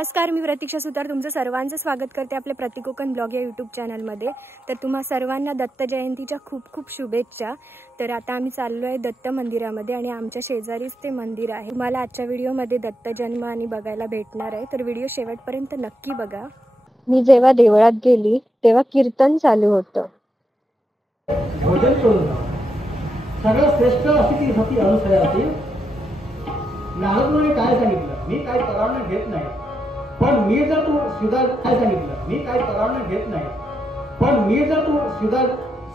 नमस्कार, मी प्रतीक्षा सुतार तुमचं सर्वांचं स्वागत करते आपल्या प्रतिकोकण ब्लॉग या यूट्यूब चॅनलमध्ये। तर तुम्हा सर्वांना दत्त जयंतीच्या खूप खूप शुभेच्छा। तर आता आम्ही चाललो आहे दत्त मंदिरामध्ये आणि आमच्या शेजारीच ते मंदिर आहे। तुम्हाला आजच्या व्हिडिओमध्ये दत्त जन्म आणि बघायला भेटणार आहे, तर व्हिडिओ शेवटपर्यंत नक्की बघा। मी जेव्हा देवळात गेली तेव्हा कीर्तन चालू होतं। भोजन करून सगळं श्रेष्ठ अशी ती सती अनुसया होती। नारदमुनी काय सांगितलं, मी काय तरावणं घेत नाही, पण मी जर तू शिदा काय सांगितलं, मी काय तरावणं घेत नाही, पण मी जर तू शिदा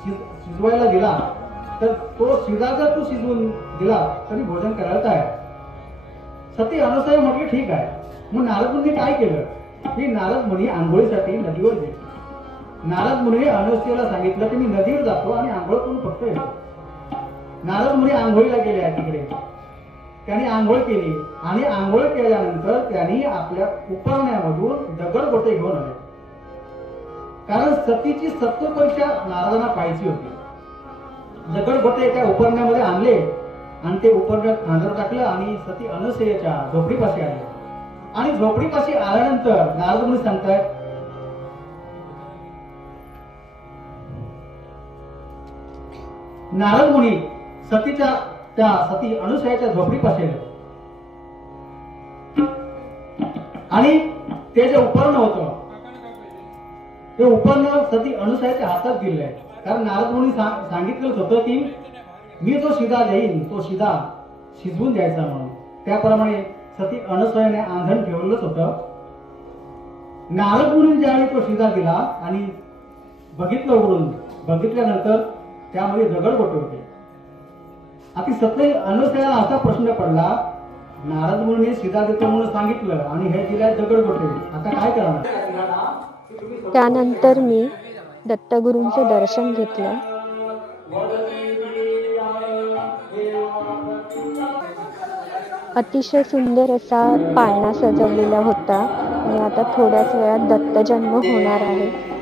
शिजवायला दिला तर तो शिदा जर तू शिजवून दिला तरी भोजन करायला तयार। सती अनुसया म्हटली ठीक आहे। मग नारदमुनी काय केलं की नारद मुनी आंघोळीसाठी नदीवर गेले। नारद मुनी अनुसयेला सांगितलं की मी नदीवर जातो आणि आंघोळ करून फक्त येतो। नारद मुनी आंघोळीला गेले आहे तिकडे, त्यांनी आंघोळ केली आणि आंघोळ केल्यानंतर त्यांनी आपल्या उपरण्यामधून दगडगोटे घेऊन आले, कारण सतीची सत्व परीक्षा नारदांना पाहायची होती। दगडगोटे त्या उपरण्यामध्ये आणले आणि ते उपरण्यात खांद्यावर टाकलं आणि सती अनुसयेच्या झोपडीपाशी आले। आणि झोपडीपाशी आल्यानंतर नारद मुनी सांगतायत, नारद मुनी सतीच्या त्या सती अनुसयाच्या झोपडीपाशी आणि ते जे उपकरण होतं ते उपकरण सती अनुसयाच्या हातात दिलंय, कारण नारद मुनी सांगितलं होतं की मी जो शिदा देईन तो शिदा शिजवून द्यायचा म्हणून। त्याप्रमाणे सती अनुसयाने आंधण ठेवलंच होतं। नारद मुनी ज्यावेळी तो शिदा दिला आणि बघितलं उघडून, बघितल्यानंतर त्यामध्ये दगडगोटे होते। आता सती अनुसयाला असा प्रश्न पडला, नारद मुनीने शिदा देतो म्हणून सांगितलं आणि हे दिले दगडगोटे, आता काय करणार। त्यानंतर मी दत्तगुरूंचं दर्शन घेतलं। अतिशय सुंदर असा पाळणा सजवलेला होता आणि आता थोड्याच वेळात दत्त जन्म होणार आहे।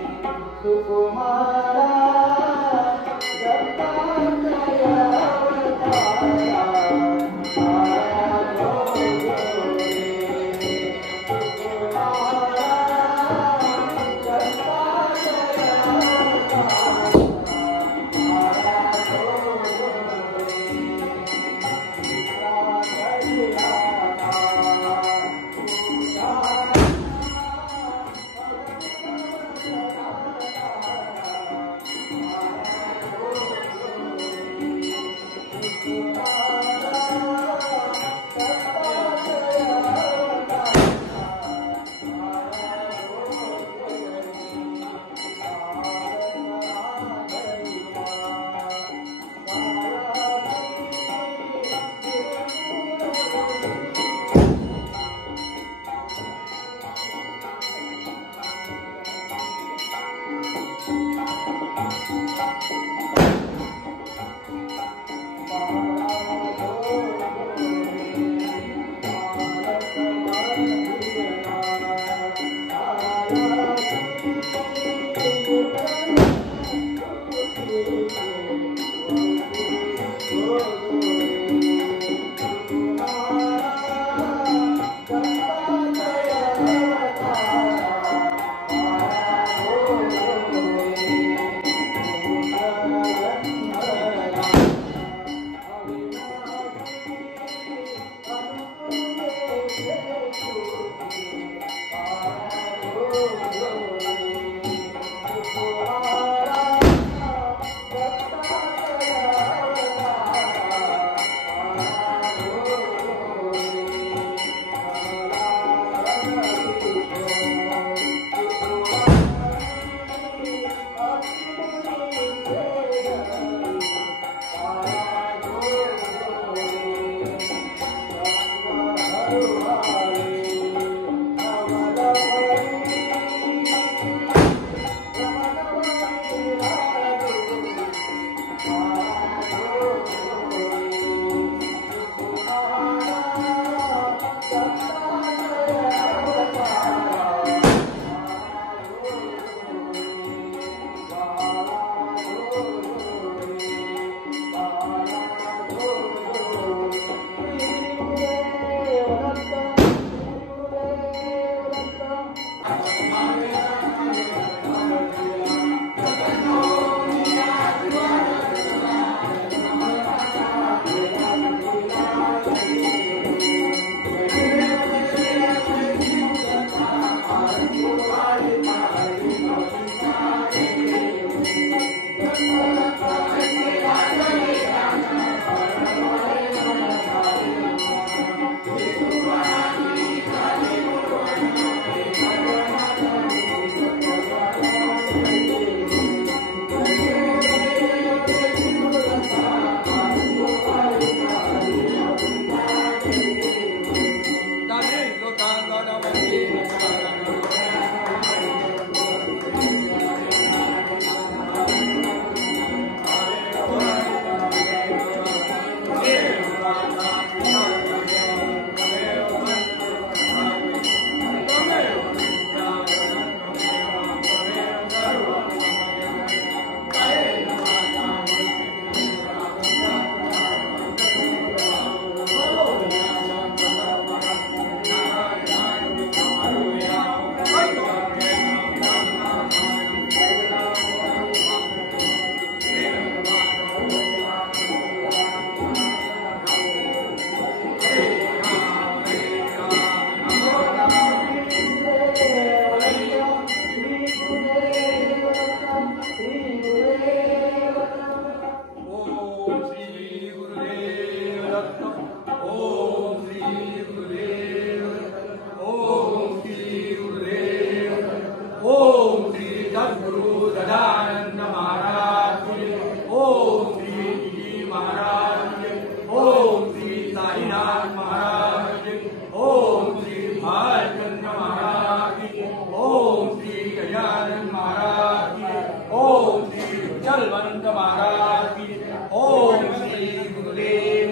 ओम श्री भालचंद्र महाराज की, ओम श्री गजानन महाराज की, ओम श्री चलवंत महाराज की, ओम श्री गुरुदेव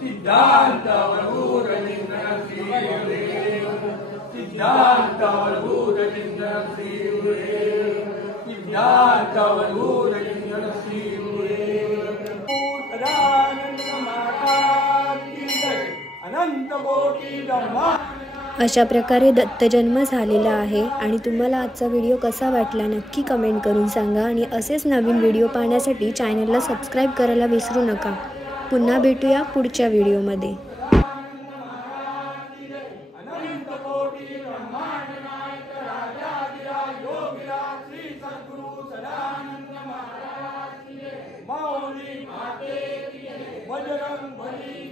सिद्धांत वल्लभेंद्र श्री गुरुदेव, सिद्धांत वल्लभेंद्र श्री गुरुदेव, सिद्धांत वल्लभेंद्र श्री गुरुदेव। सदानंद महाराज की जय। अनंत कोटी ब्रह्मा। अशा प्रकारे दत्तजन्म झालेला आहे आणि तुम्हाला आजचा व्हिडिओ कसा वाटला नक्की कमेंट करून सांगा आणि असेच नवीन व्हिडिओ पाहण्यासाठी चॅनलला सबस्क्राईब करायला विसरू नका। पुन्हा भेटूया पुढच्या व्हिडिओमध्ये। अनंत कोटी ब्रह्मांड नायक राजाधिराज योगीराज श्री सद्गुरु सदानंद महाराज की जय। माऊली माते की जय। बजरंग बली